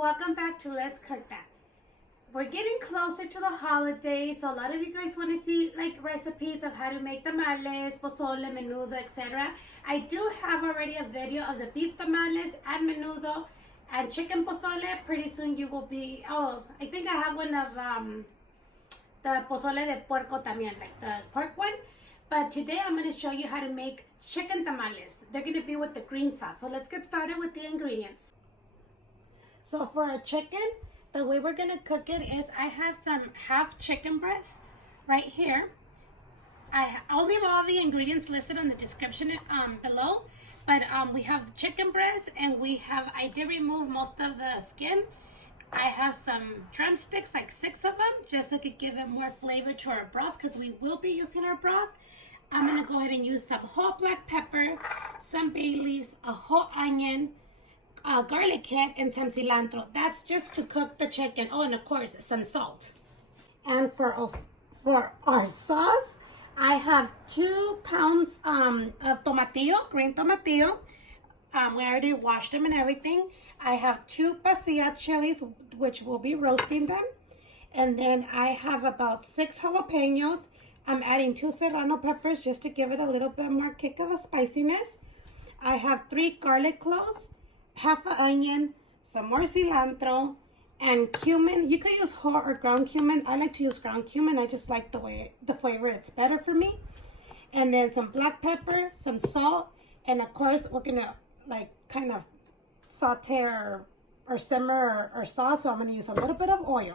welcome back to Let's Cook That. We're getting closer to the holidays, so a lot of you guys want to see like recipes of how to make tamales, pozole, menudo, etc. I do have already a video of the beef tamales and menudo and chicken pozole. Pretty soon you will be, I think I have one of the pozole de puerco también, like the pork one. But today I'm going to show you how to make chicken tamales. They're going to be with the green sauce. So let's get started with the ingredients. So for our chicken, the way we're going to cook it is I have some half chicken breast right here. I'll leave all the ingredients listed in the description below. But we have chicken breast and I did remove most of the skin. I have some drumsticks, like 6 of them, just so it could give it more flavor to our broth because we will be using our broth. I'm going to go ahead and use some whole black pepper, some bay leaves, a whole onion, a garlic head, and some cilantro. That's just to cook the chicken. Oh, and of course, some salt. And for our sauce, I have 2 pounds of tomatillo, green tomatillo. We already washed them and everything. I have 2 pasilla chilies, which will be roasting them. And then I have about 6 jalapeños. I'm adding 2 serrano peppers just to give it a little bit more kick of a spiciness. I have 3 garlic cloves, half an onion, some more cilantro, and cumin. You could use whole or ground cumin. I like to use ground cumin. I just like the flavor. It's better for me. And then some black pepper, some salt, and of course we're gonna like kind of saute or simmer our sauce. So I'm gonna use a little bit of oil.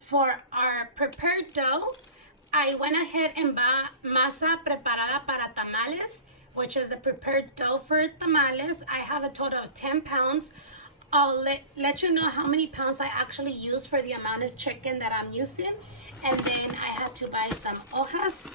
For our prepared dough, I went ahead and bought masa preparada para tamales, which is the prepared dough for tamales. I have a total of 10 pounds. I'll let you know how many pounds I actually use for the amount of chicken that I'm using. And then I had to buy some hojas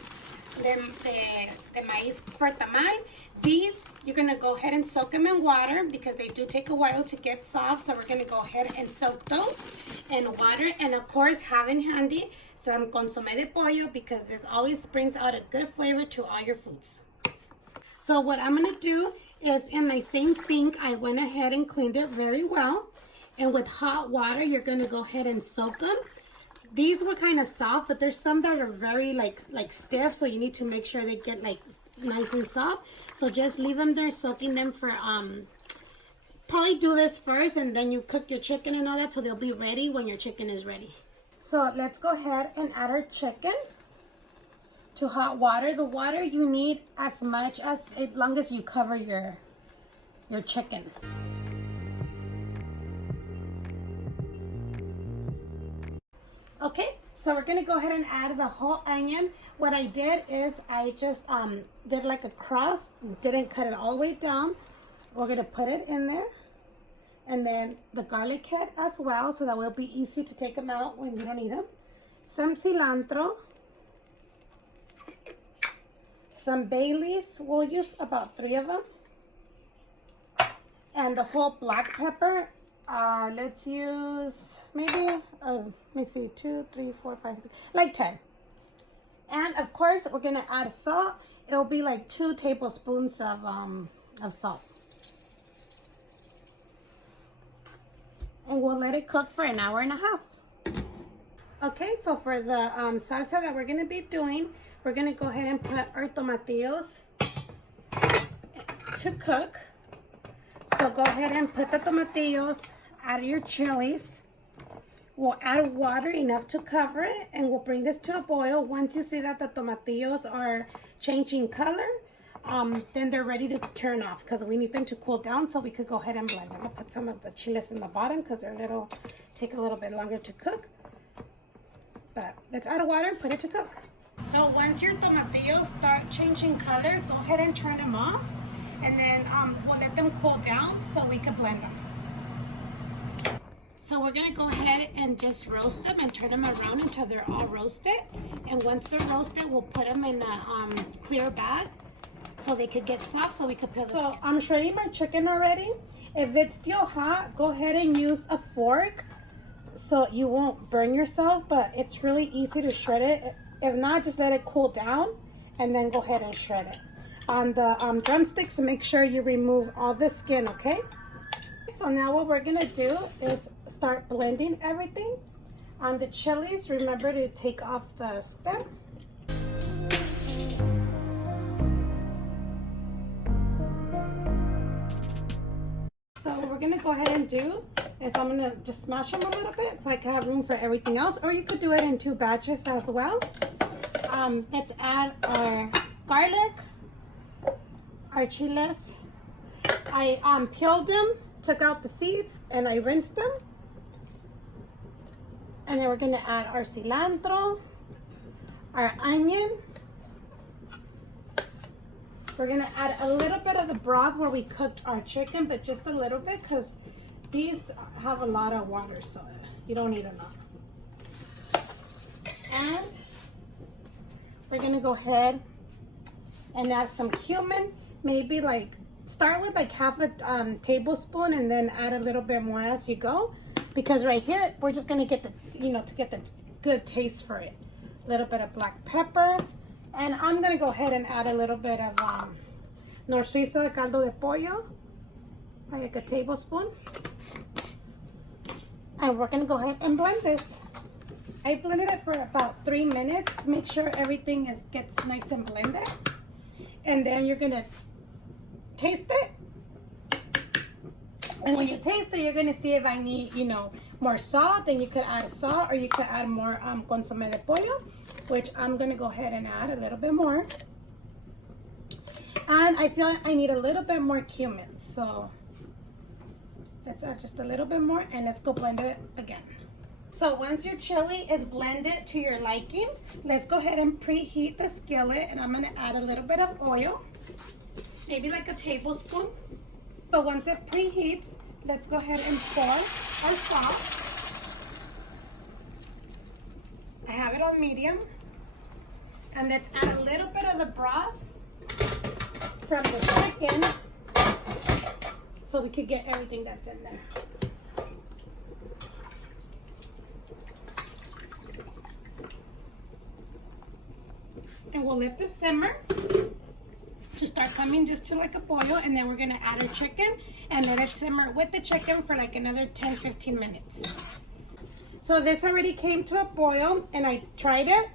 de maíz for tamal. These, you're going to go ahead and soak them in water because they do take a while to get soft. So we're going to go ahead and soak those in water. And of course, having handy some consomé de pollo because this always brings out a good flavor to all your foods. So what I'm going to do is in my same sink, I went ahead and cleaned it very well. And with hot water, you're going to go ahead and soak them. These were kind of soft, but there's some that are very like stiff, so you need to make sure they get like nice and soft. So just leave them there, soaking them for probably do this first and then you cook your chicken and all that so they'll be ready when your chicken is ready. So let's go ahead and add our chicken to hot water. The water you need as long as you cover your chicken. Okay, so we're gonna go ahead and add the whole onion. What I did is I just did like a cross, didn't cut it all the way down. We're gonna put it in there. And then the garlic head as well, so that will be easy to take them out when you don't need them. Some cilantro. Some bay leaves. We'll use about 3 of them. And the whole black pepper. Let's use maybe, let me see, 2, 3, 4, 5, 6, like 10. And of course, we're gonna add salt. It'll be like 2 tablespoons of salt. And we'll let it cook for an hour and a half. Okay, so for the salsa that we're gonna be doing, we're gonna go ahead and put our tomatillos to cook. So go ahead and put the tomatillos, add your chilies. We'll add water enough to cover it and we'll bring this to a boil. Once you see that the tomatillos are changing color, then they're ready to turn off because we need them to cool down so we could go ahead and blend them. I'll put some of the chiles in the bottom because take a little bit longer to cook. But let's add water and put it to cook. So once your tomatillos start changing color, go ahead and turn them off. And then we'll let them cool down so we can blend them. So we're gonna go ahead and just roast them and turn them around until they're all roasted. And once they're roasted, we'll put them in a clear bag so they could get soft so we could peel the skin. So I'm shredding my chicken already. If it's still hot, go ahead and use a fork so you won't burn yourself, but it's really easy to shred it. If not, just let it cool down and then go ahead and shred it. On the drumsticks, make sure you remove all the skin, okay? so now what we're gonna do is start blending everything. On the chilies, remember to take off the stem. So what we're gonna go ahead and do is I'm gonna just smash them a little bit so I can have room for everything else, or you could do it in 2 batches as well. Let's add our garlic, our chiles. I peeled them, took out the seeds, and I rinsed them. And then we're gonna add our cilantro, our onion. We're gonna add a little bit of the broth where we cooked our chicken, but just a little bit because these have a lot of water, so you don't need a lot. And we're gonna go ahead and add some cumin. Maybe like start with like half a tablespoon and then add a little bit more as you go, because right here we're just gonna get the, to get the good taste for it. A little bit of black pepper, and I'm gonna go ahead and add a little bit of nor suiza caldo de pollo, like a tablespoon. And we're gonna go ahead and blend this. I blended it for about 3 minutes. Make sure everything gets nice and blended. And then you're gonna taste it. And when you taste it, you're gonna see if I need, more salt. Then you could add salt, or you could add more consomme de pollo, which I'm gonna go ahead and add a little bit more. And I feel I need a little bit more cumin, so let's add just a little bit more, and let's go blend it again. So once your chili is blended to your liking, let's go ahead and preheat the skillet, and I'm gonna add a little bit of oil, maybe like a tablespoon. But once it preheats, let's go ahead and pour our sauce. I have it on medium. And let's add a little bit of the broth from the chicken so we could get everything that's in there. And we'll let this simmer to start coming just to like a boil, and then we're gonna add our chicken and let it simmer with the chicken for like another 10-15 minutes. So this already came to a boil, and I tried it.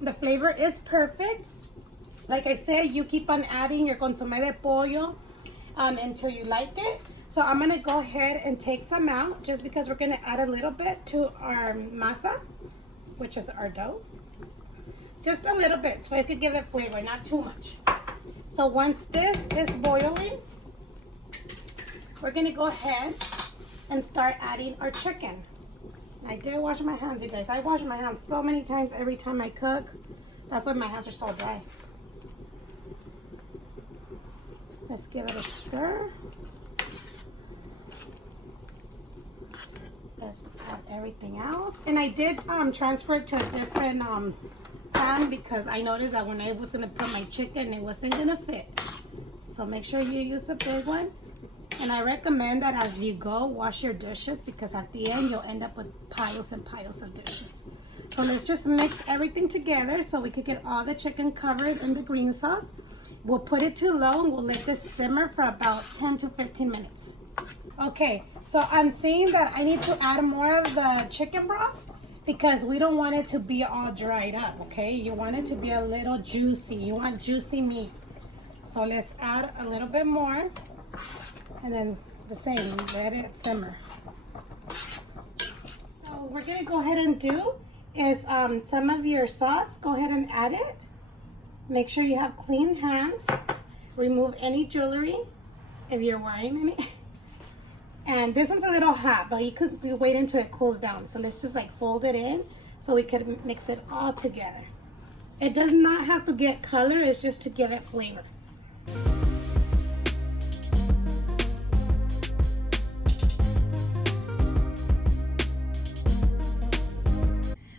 The flavor is perfect. Like I said, you keep on adding your consomme de pollo until you like it. So I'm gonna go ahead and take some out, just because we're gonna add a little bit to our masa, which is our dough. Just a little bit, so I could give it flavor, not too much. So once this is boiling, we're gonna go ahead and start adding our chicken. I did wash my hands, you guys. I wash my hands so many times every time I cook. That's why my hands are so dry. Let's give it a stir. Let's add everything else. And I did transfer it to a different pan, because I noticed that when I was gonna put my chicken, it wasn't gonna fit. So make sure you use a big one. And I recommend that as you go, wash your dishes, because at the end you'll end up with piles and piles of dishes. So let's just mix everything together so we could get all the chicken covered in the green sauce. We'll put it to low and we'll let this simmer for about 10 to 15 minutes. Okay, so I'm seeing that I need to add more of the chicken broth, because we don't want it to be all dried up, okay? You want it to be a little juicy. You want juicy meat. So let's add a little bit more, and then the same, let it simmer. So what we're gonna go ahead and do is some of your sauce, go ahead and add it. Make sure you have clean hands. Remove any jewelry if you're wearing any. And this one's a little hot, but you could wait until it cools down. So let's just like fold it in so we could mix it all together. It does not have to get color, it's just to give it flavor.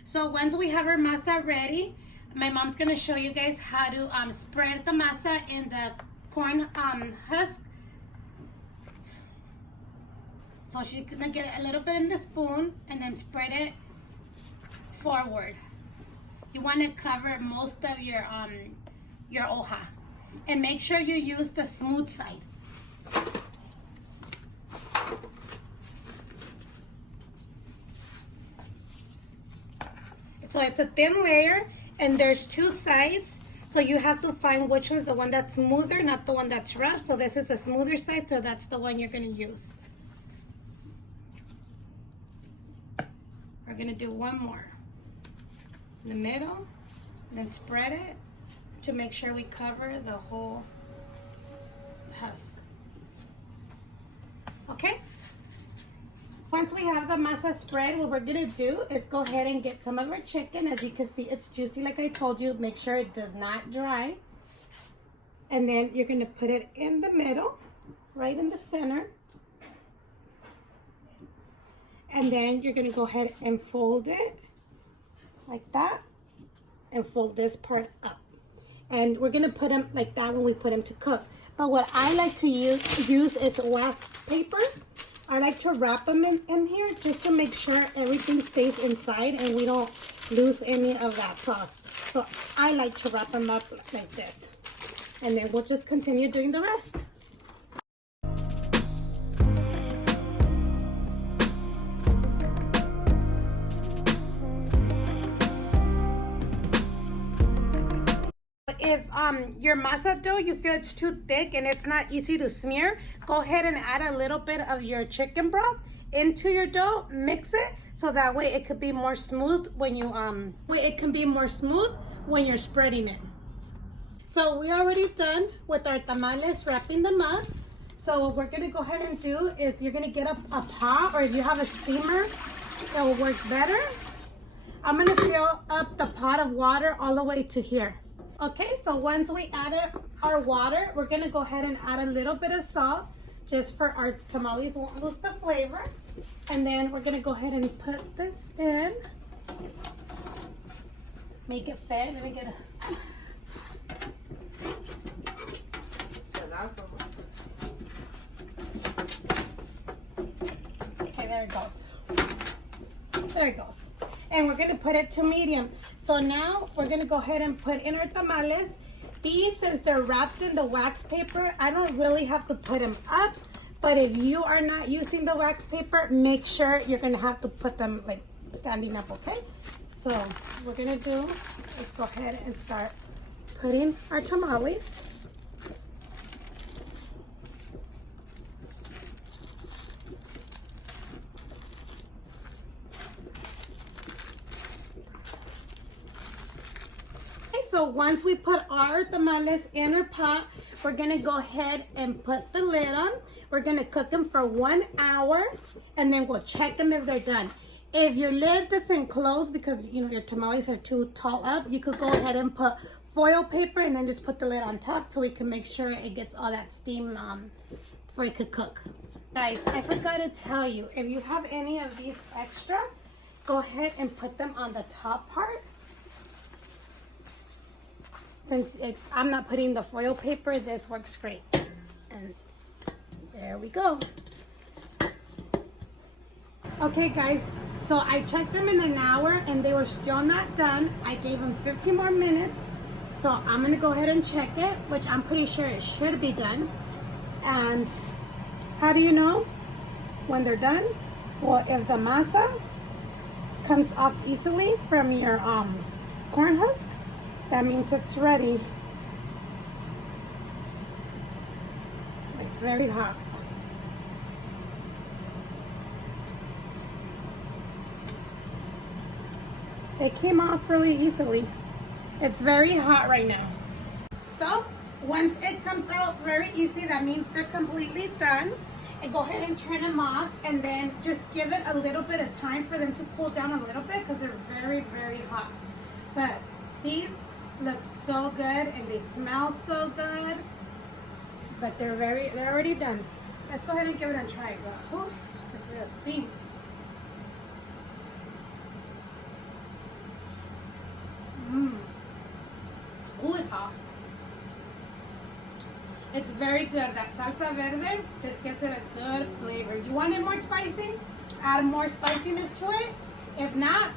So once we have our masa ready, my mom's gonna show you guys how to spread the masa in the corn husk. So she's gonna get a little bit in the spoon and then spread it forward. You want to cover most of your hoja, and make sure you use the smooth side. it's a thin layer, and there's two sides. So you have to find which one's the one that's smoother, not the one that's rough. So this is the smoother side, so that's the one you're gonna use. We're gonna do one more in the middle, then spread it to make sure we cover the whole husk. Okay? Once we have the masa spread, what we're gonna do is go ahead and get some of our chicken. As you can see, it's juicy like I told you. Make sure it does not dry. And then you're gonna put it in the middle, right in the center. And then you're gonna go ahead and fold it like that and fold this part up. And we're gonna put them like that when we put them to cook. But what I like to use is wax paper. I like to wrap them in here just to make sure everything stays inside and we don't lose any of that sauce. So I like to wrap them up like this. And then we'll just continue doing the rest. If your masa dough, you feel it's too thick and it's not easy to smear, go ahead and add a little bit of your chicken broth into your dough, mix it, so that way it could be more smooth when you when you're spreading it. So we're already done with our tamales, wrapping them up. So what we're gonna go ahead and do is you're gonna get a pot, or if you have a steamer, it will work better. I'm gonna fill up the pot of water all the way to here. Okay, so once we added our water, we're gonna go ahead and add a little bit of salt, just for our tamales won't lose the flavor. And then we're gonna go ahead and put this in. Make it fit. Let me get a... Okay, there it goes. There it goes. And we're gonna put it to medium. So now we're gonna go ahead and put in our tamales. These, since they're wrapped in the wax paper, I don't really have to put them up. But if you are not using the wax paper, make sure you're gonna have to put them like standing up, okay? So what we're gonna do is go ahead and start putting our tamales. So once we put our tamales in our pot, we're gonna go ahead and put the lid on. We're gonna cook them for 1 hour, and then we'll check them if they're done. If your lid doesn't close because your tamales are too tall up, you could go ahead and put foil paper and then just put the lid on top so we can make sure it gets all that steam before it could cook. Guys, I forgot to tell you, if you have any of these extra, go ahead and put them on the top part. Since I'm not putting the foil paper, this works great. And there we go. Okay guys, so I checked them in an hour and they were still not done. I gave them 15 more minutes. So I'm gonna go ahead and check it, which I'm pretty sure it should be done. And how do you know when they're done? Well, if the masa comes off easily from your corn husk, that means it's ready. It's very hot. They came off really easily. It's very hot right now. So once it comes out very easy, that means they're completely done. And go ahead and turn them off, and then just give it a little bit of time for them to cool down a little bit because they're very, very hot. But these look so good and they smell so good, but they're already done. Let's go ahead and give it a try. Oh, this real steam. Oh, it's hot. It's very good. That salsa verde just gives it a good flavor. You want it more spicy? Add more spiciness to it. If not,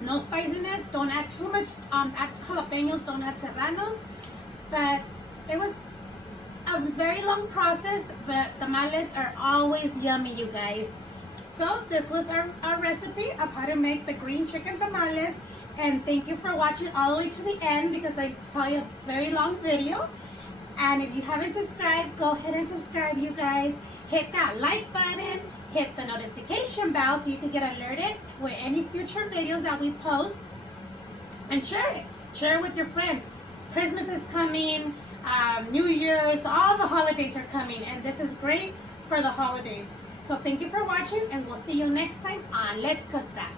no spiciness. Don't add too much. Add jalapeños. Don't add serranos. But it was a very long process. But tamales are always yummy, you guys. So this was our recipe of how to make the green chicken tamales. And thank you for watching all the way to the end, because it's probably a very long video. And if you haven't subscribed, go ahead and subscribe, you guys. Hit that like button, hit the notification bell so you can get alerted with any future videos that we post. And share it. Share it with your friends. Christmas is coming, New Year's, all the holidays are coming, and this is great for the holidays. So thank you for watching, and we'll see you next time on Let's Cook That.